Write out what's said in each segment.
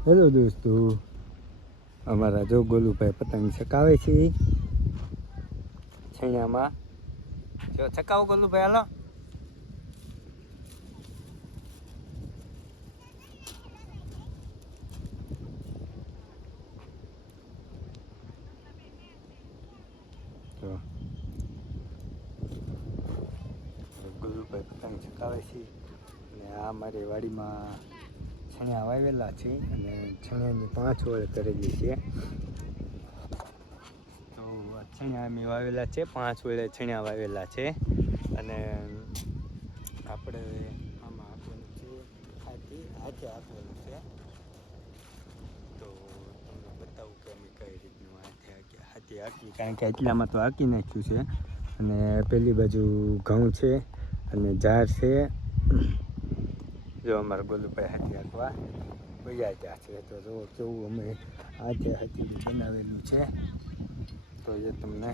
Hello દોસ્તો, અમારા જો ગોલુભાઈ પતંગ ચકાવે છે છૈયામાં. જો ચકાવો ગોલુભાઈ, હાલો. જો ગોલુભાઈ પતંગ ચકાવે છે અને આ મારી વાડીમાં છણિયા વાવેલા છે અને છણિયાની 5 ઓળ કરેલી છે. તો છણિયા અમે વાવેલા છે, 5 ઓળે છણિયા વાવેલા છે અને આપણે આમાં આપેલું છે હાથે આપેલું છે. તો તમને બતાવું કે અમે કઈ રીતનું હાથે હાકી, કારણ કે એટલામાં તો હાકી નાખ્યું છે. અને પેલી બાજુ ઘઉં છે અને ઝાડ છે. જો અમારા ગોલુભાઈ હાથી હાંકવા વયા ગયા છે. તો જો કેવું અમે હાથે હાથી બનાવેલું છે, તો એ તમને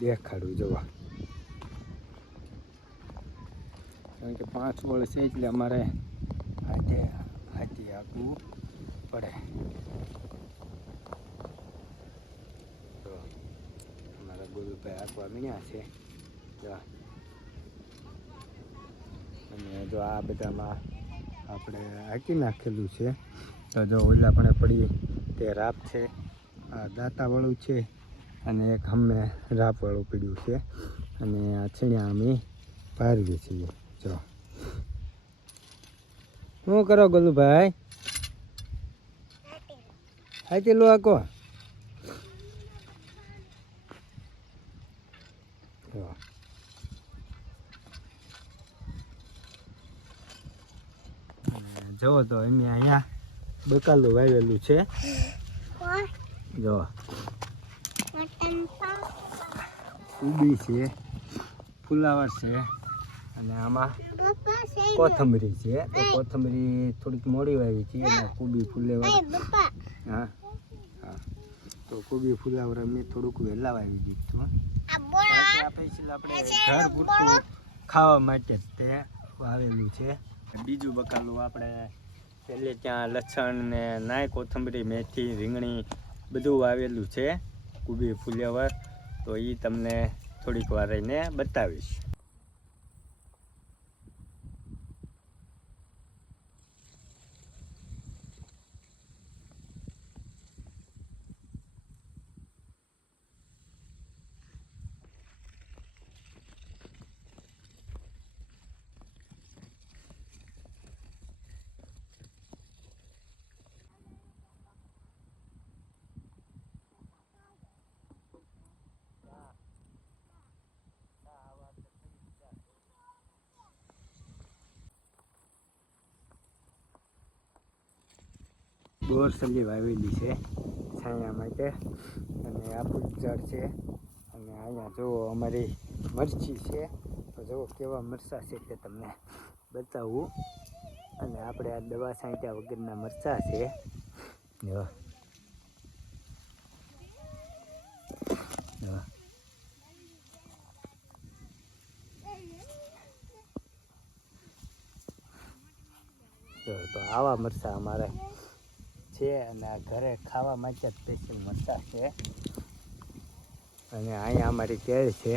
દેખાડું. જોવા, કારણ કે 5 ઓળ છે એટલે અમારે હાથે હાથી હાંકવું પડે. તો અમારા ગોલુભાઈ હાંકવા મીણ્યા છે. અને જો આ બધામાં આપણે હાંકી નાખેલું છે. તો જો ઓલા પણ પડી તે રાપ છે, આ દાંતાવાળું છે અને એક હમે રાપવાળું પડ્યું છે. અને આ છીણ્યા અમે પારવીએ છીએ. જો શું કરો ગોલુભાઈ? હાથેલું હાંકો. જો તો અમે અહીંયા બકાલું વાવેલું છે. જો ઉબી છે, ફુલાવર છે અને આમાં કોથમરી છે. તો કોથમરી થોડીક મોડી વાવી છે અને કુબી ફુલેવર, હા હા, તો કુબી ફુલાવર અમે થોડુંક વહેલા વાવી દીધું. આપણે ઘર પૂરતું ખાવા માટે જ તે વાવેલું છે. બીજું બકાલું આપણે પહેલે ત્યાં લસણ ને નાય, કોથમરી, મેથી, રીંગણી બધું વાવેલું છે, કુબી ફુલેવર. તો એ તમને થોડીક વાર રહીને બતાવીશ. બોરસલી વાવેલી છે છાયા માટે, અને આપું ઝાડ છે. અને અહીંયા જુઓ અમારી મરચી છે. તો જુઓ કેવા મરચાં છે તે તમને બતાવું. અને આપણે આ દવા છાંટ્યા વગરના મરચાં છે. જો તો આવા મરચાં અમારે છે અને આ ઘરે ખાવા માટે જ સ્પેશિયલ મરચાં છે. અને અહીંયા અમારી કેળ છે.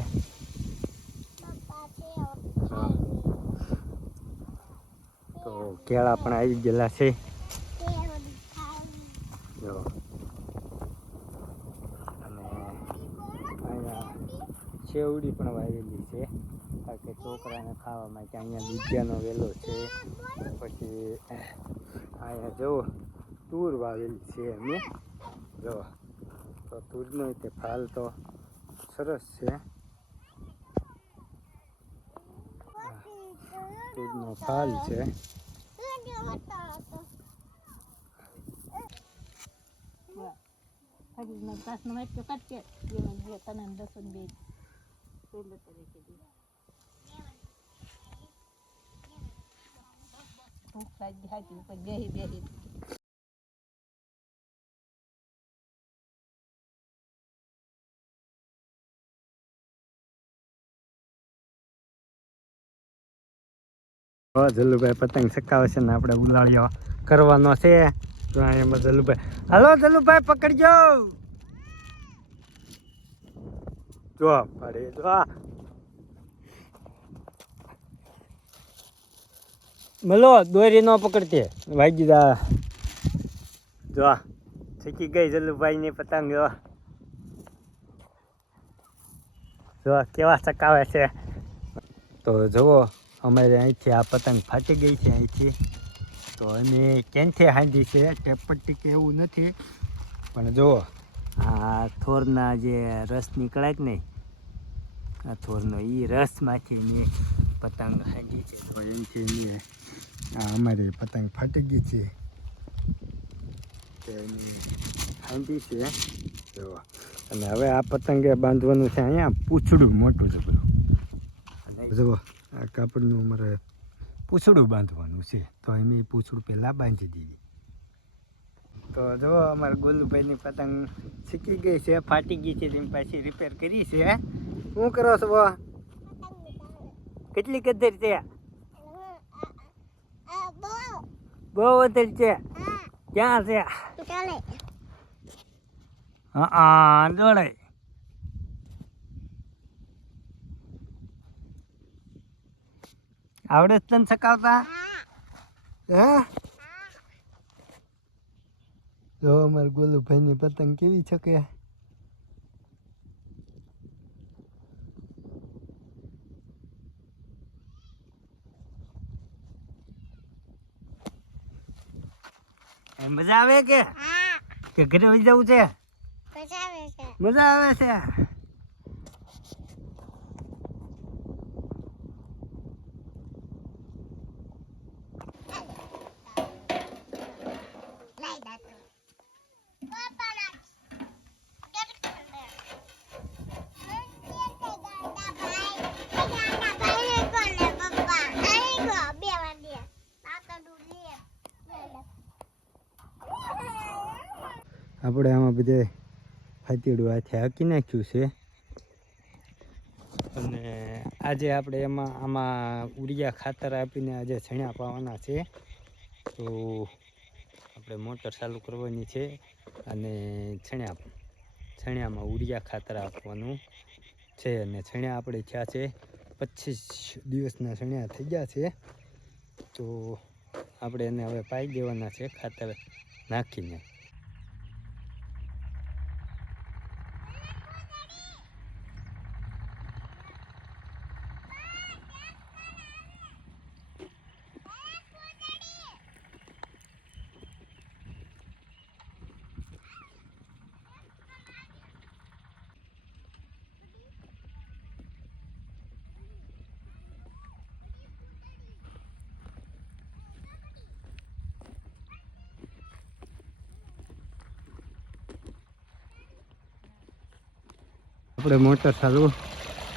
તો કેળા પણ આવી ગયેલા છે. જો અને અહીંયા શેવડી પણ વાવેલી છે, કારણ કે છોકરાને ખાવા માટે. અહીંયા દૂધિયાનો વેલો છે. પછી અહીંયા જુઓ તૂર વાવેલી છે અમે. જો તો તૂરનો તે ફાલ તો સરસ છે. તૂરનો ફાલ છે. જલ્લુભાઈ પતંગ ચકાવે છે ને આપણે ઉલાળ્યો કરવાનો છે. જો અહીંયા જલુભાઈ, હાલો જલુભાઈ પકડજો. જો પડે જો મલો દોરી ન પકડતે વાગી જા. જો શીખી ગઈ જલુભાઈ ની પતંગ. જો કેવા ચકાવે છે. તો જુઓ અમારે અહીંથી આ પતંગ ફાટી ગઈ છે અહીંથી. તો અમે ક્યાંથી હાંધી છે ટેપપટ્ટી કે એવું નથી, પણ જુઓ આ થોરના જે રસ નીકળે જ નહીં, આ થોરનો એ રસમાંથી મેં પતંગ હાંધી છે. તો એનાથી મેં આ અમારી પતંગ ફાટી ગઈ છે તે હાંધી છે. જુઓ અને હવે આ પતંગે બાંધવાનું છે અહીંયા પૂંછડું મોટું છે બધું. અને જુઓ આ કાપડનું અમારે પૂંછડું બાંધવાનું છે, તો અમે પૂંછડું પહેલાં બાંધી દઈએ. તો જો અમારે ગોલુભાઈની પતંગ શીખી ગઈ છે, ફાટી ગઈ છે, તેમ પાછી રિપેર કરી છે. શું કરો છો? કેટલી કદર છે? બહુ વધારે છે. ક્યાં છે? હા દોડાય. આવડે જ તને સકાવતા? હે જો અમારે ગોલુભાઈની પતંગ કેવી છે કે મજા આવે કે ઘરે વહી જવું છે? મજા આવે છે. આપણે આમાં બધે ફાતીડું હાથે હાકી નાખ્યું છે અને આજે આપણે આમાં ઉડિયા ખાતર આપીને આજે છણ્યા પાવાના છે. તો આપણે મોટર ચાલુ કરવાની છે અને છણ્યામાં ઉડિયા ખાતર આપવાનું છે. અને છણ્યા આપણે થયા છે 25 દિવસના છણ્યા થઈ ગયા છે. તો આપણે એને હવે પાઈ દેવાના છે ખાતર નાખીને. આપણે મોટર ચાલુ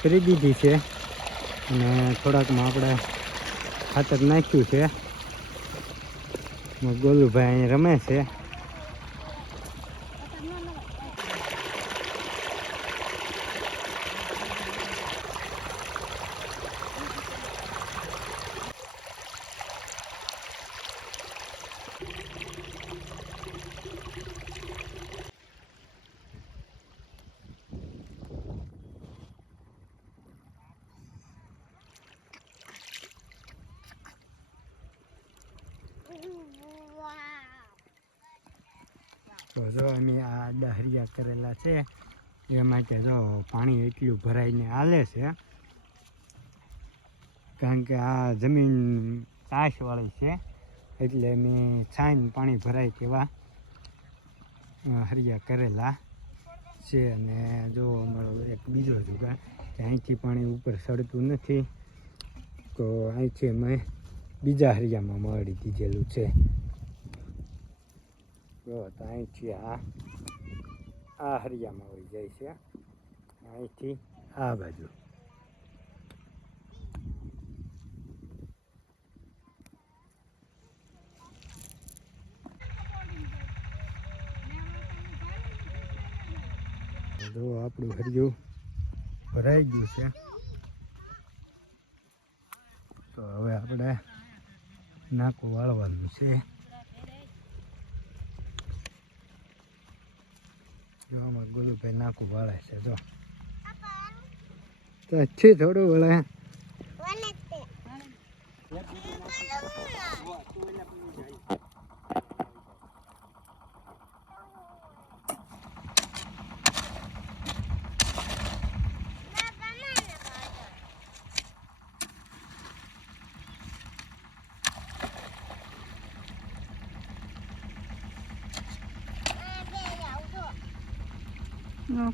કરી દીધી છે અને થોડાકમાં આપણે ખાતર નાખ્યું છે. ગોલુભાઈ અહીં રમે છે. તો જો અમે આ દહરિયા કરેલા છે એ માટે જો પાણી એટલું ભરાઈને હાલે છે, કારણ કે આ જમીન કાંસવાળી છે એટલે અમે છાઈને પાણી ભરાય તેવા હરિયા કરેલા છે. અને જો અમારો એક બીજો જુગાડ કે અહીંથી પાણી ઉપર સડતું નથી, તો અહીંથી અમે બીજા હરિયામાં મળી દીધેલું છે. જો તો અહીંથી આ હરિયામાં વહી જાય છે, અહીંથી આ બાજુ. જો આપણું હરિયું ભરાઈ ગયું છે. તો હવે આપણે નાકું વાળવાનું છે. જો આમાં ગુરુભાઈ નાકું વાળે છે જો તો છે થોડું વળે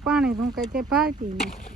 પાણી નું કઈ તે ભાગી નહીં.